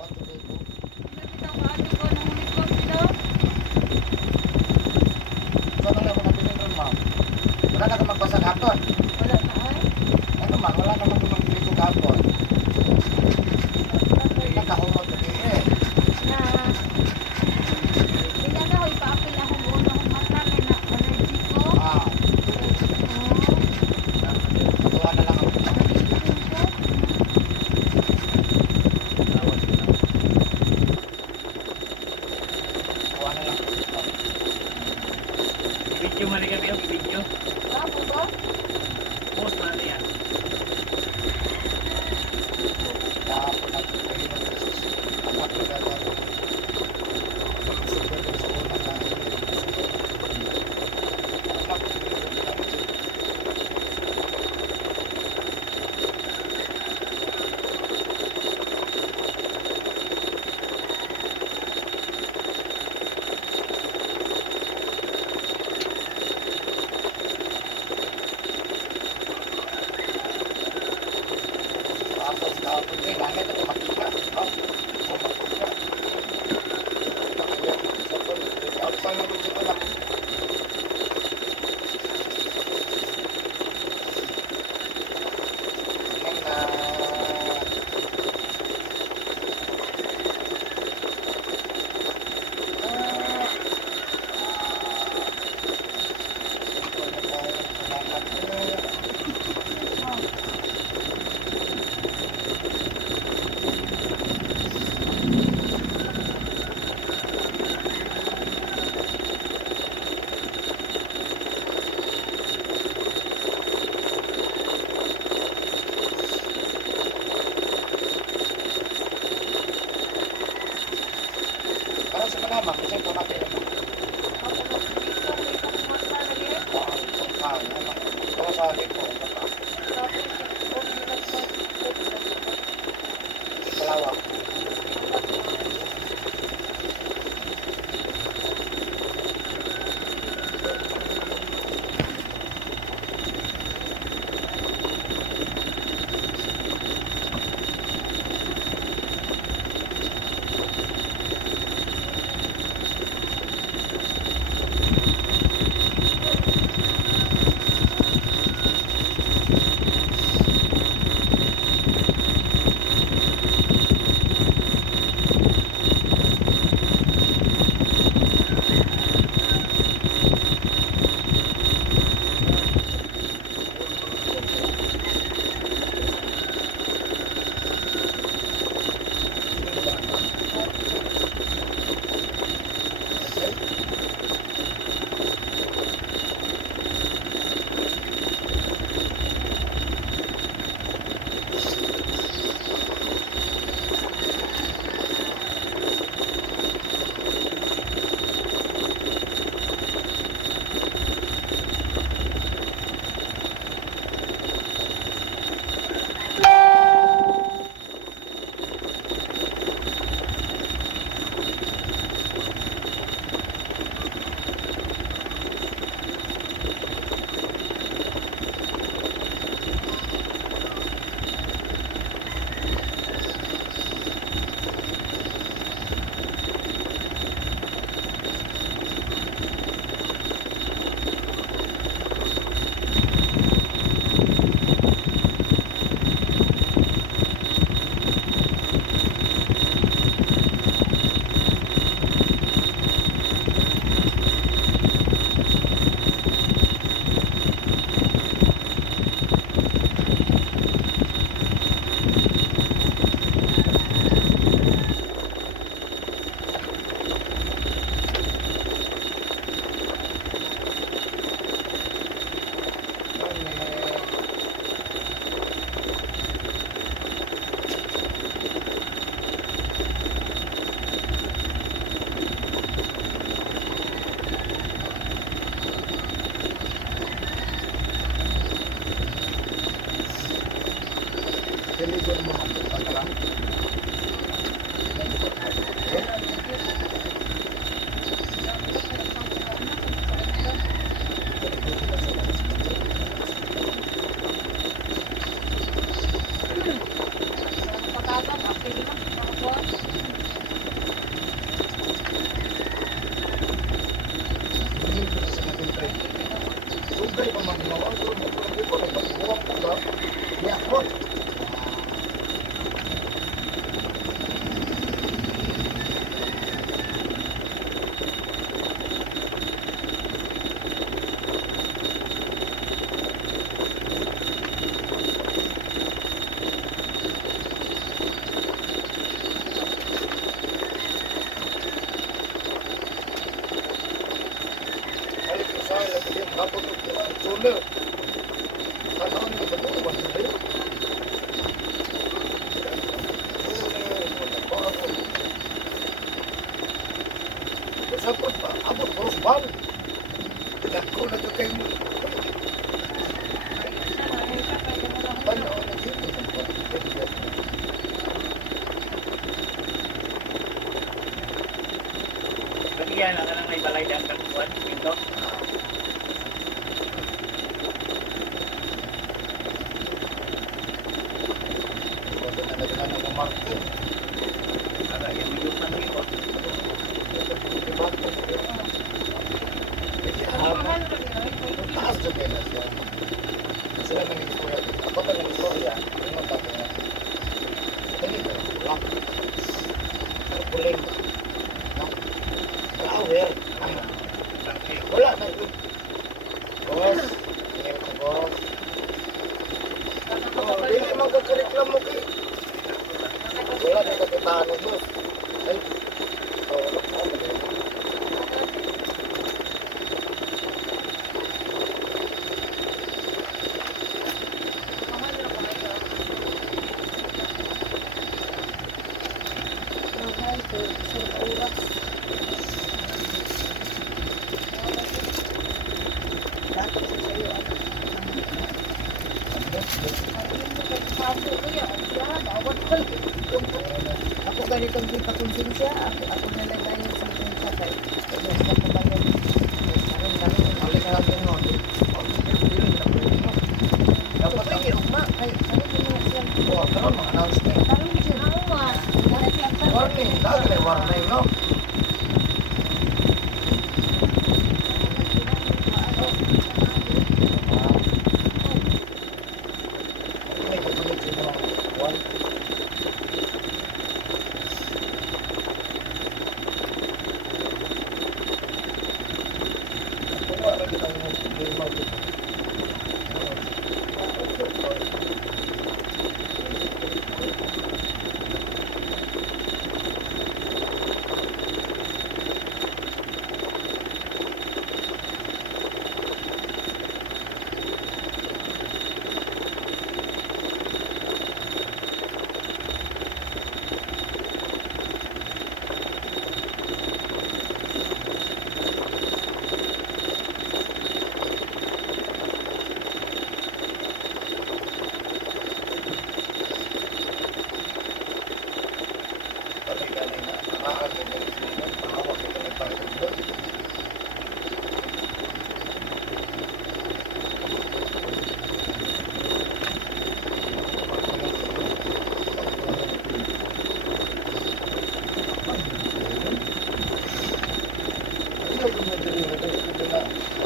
Bitaw ka ato ko nung ulit ko sila. So, nung ako nabili doon, ma'am, wala na ka magbasag hapon. Wala na ay. Ano man, wala naman ka magbili ko hapon. Nakahumot na din eh. Na kaya na hoy paapil ako muna akong mata kay na allergy ko. Ah, tuwa na lang ako. Tuwa na lang. Video man kami yung video. Ako ba? Post man yan. Kahapon natin kayo ng beses. Anak ko na lang. Super din sa unang na. Anak ko din lang. Tapos kahapon eh, langit ako makita. Outside ng gusto ko lang. Parang sa Manama, kasi ito natin yung ito sa akin po. Kalawak. Sulo. Panahon ko ba ito? Sulo. Sapot pa, abot ko sa bal. Dako na ito kayo mo. Panahon na dito. Bigyan lang na may balay dyan kakuan. Pinto. Ito na nagkakan ng umarko. Para yung yung pangito. Mahal pa nila. Taas na kayo na siya. Sila ng istorya. Ako pa ng istorya. Yung magkako na. Dali ka na pula. Puling. Flower. Wala na yun. Boss. Tingin ko, boss. Oh, dili magkakareklamo kayo. Wala na kakitaan ng boss. Ay. Oh, wala pa. Mahal na pa kayo. Mahal sa oras. Dapat sa sayo. Ako ganitong di pa konsensya, ako nalagay sa konsensya kay mas nakabayan. Karon malikaw no. Dapat Dapat ay ugma kay ano mo siya. oh, karon mga announcement. Karon siya nawa. Warning, dagre warning, no? May pagkulit sa mga one. Kung wala kita ng problema dito. Pati galing na, nakakagin yung isipan, mahawak ito ng pagkakas.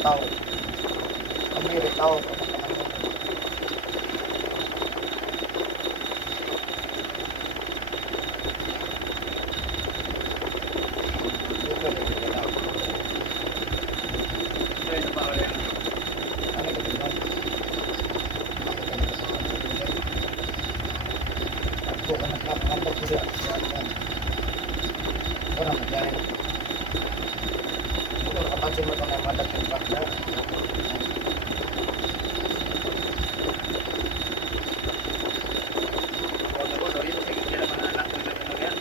Tao. Kami rin tao. Ito yung bawal yan. Ako ka nagkakambak ko siya. Ako na magyahin. Ako nakapansin mo ito na madag yung bakla. O, tapos, o, ito, sige, sila mga anak nila na yan.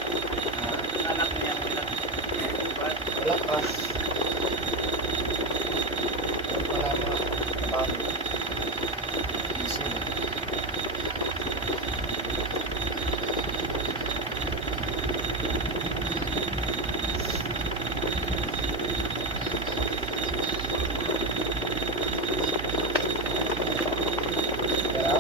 Anak niya nila. Wala pa. Wala mga tao. Easy na. Kaya,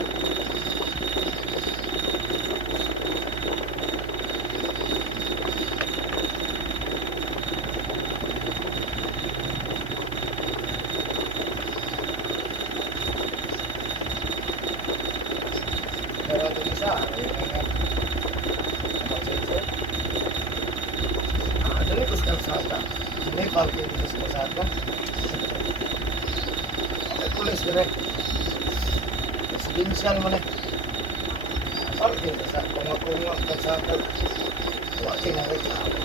pero ito isa, dali ko sa kalsada. May parking dito sa kalsada. May pulis direct. Residential mo na. Parking sa kunga-kunga kalsada. Wala na reklamo.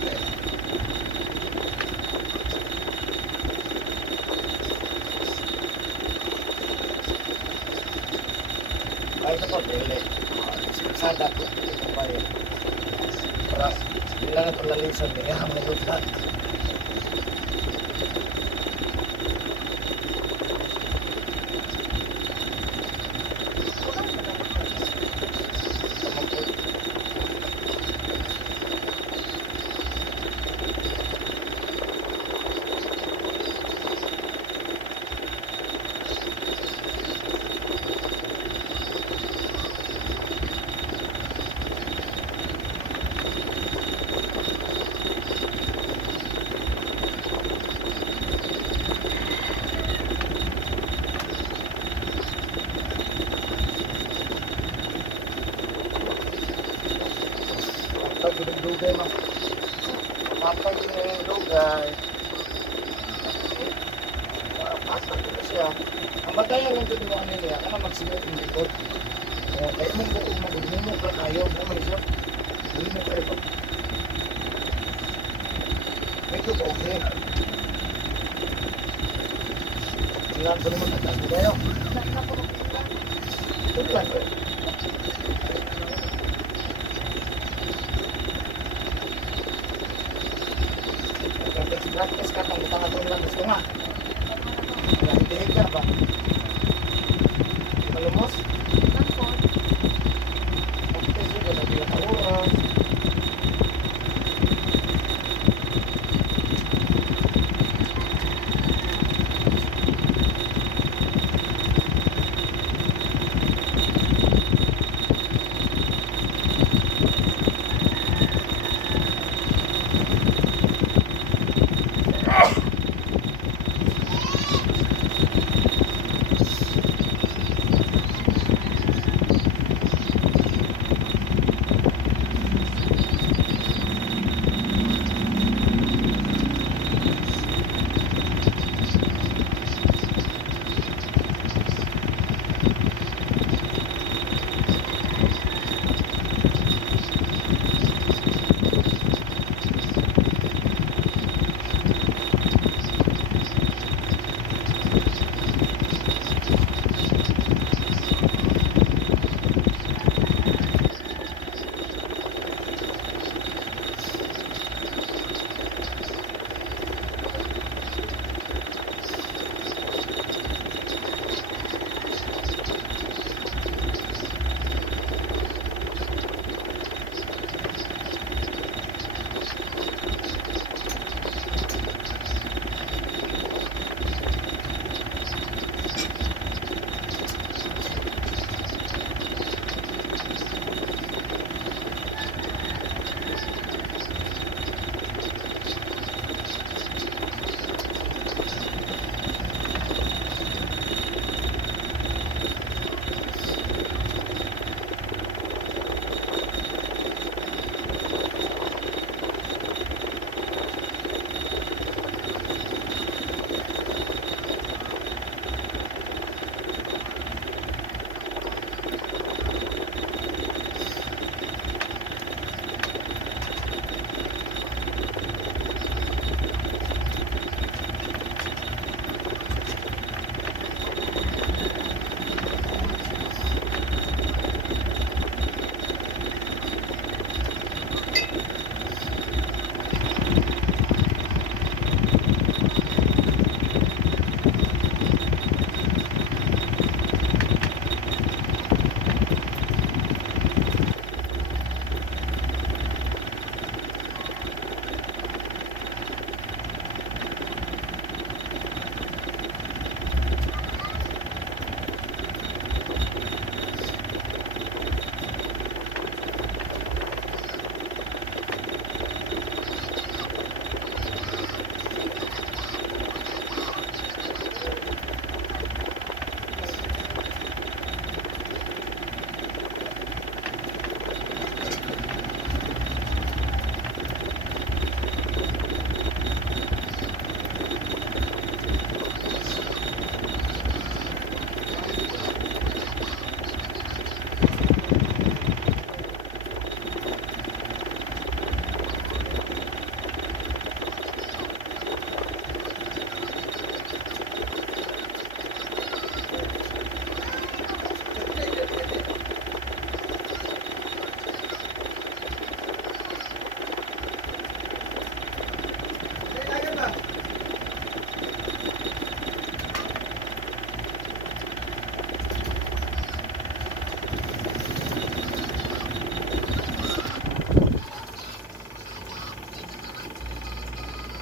ko, dili. Sada po, ito pa yun. Para, hindi lang ito lalisan, kaya may lutan. Pag dugay mo. Kapag dugay. Pasok ko siya. Ang batayan lang ito mo ano niya. Ano magsigot yung likod. Kaya mong buong mag-umumok lang kayo. Naman siya. Hindi mo kayo pa. Ito po okay. Ilan ko naman nagtaas mo kayo. Ito lang ko. Practice ka kung utang atong lang gusto nga. Hindi ka ba? Malumos?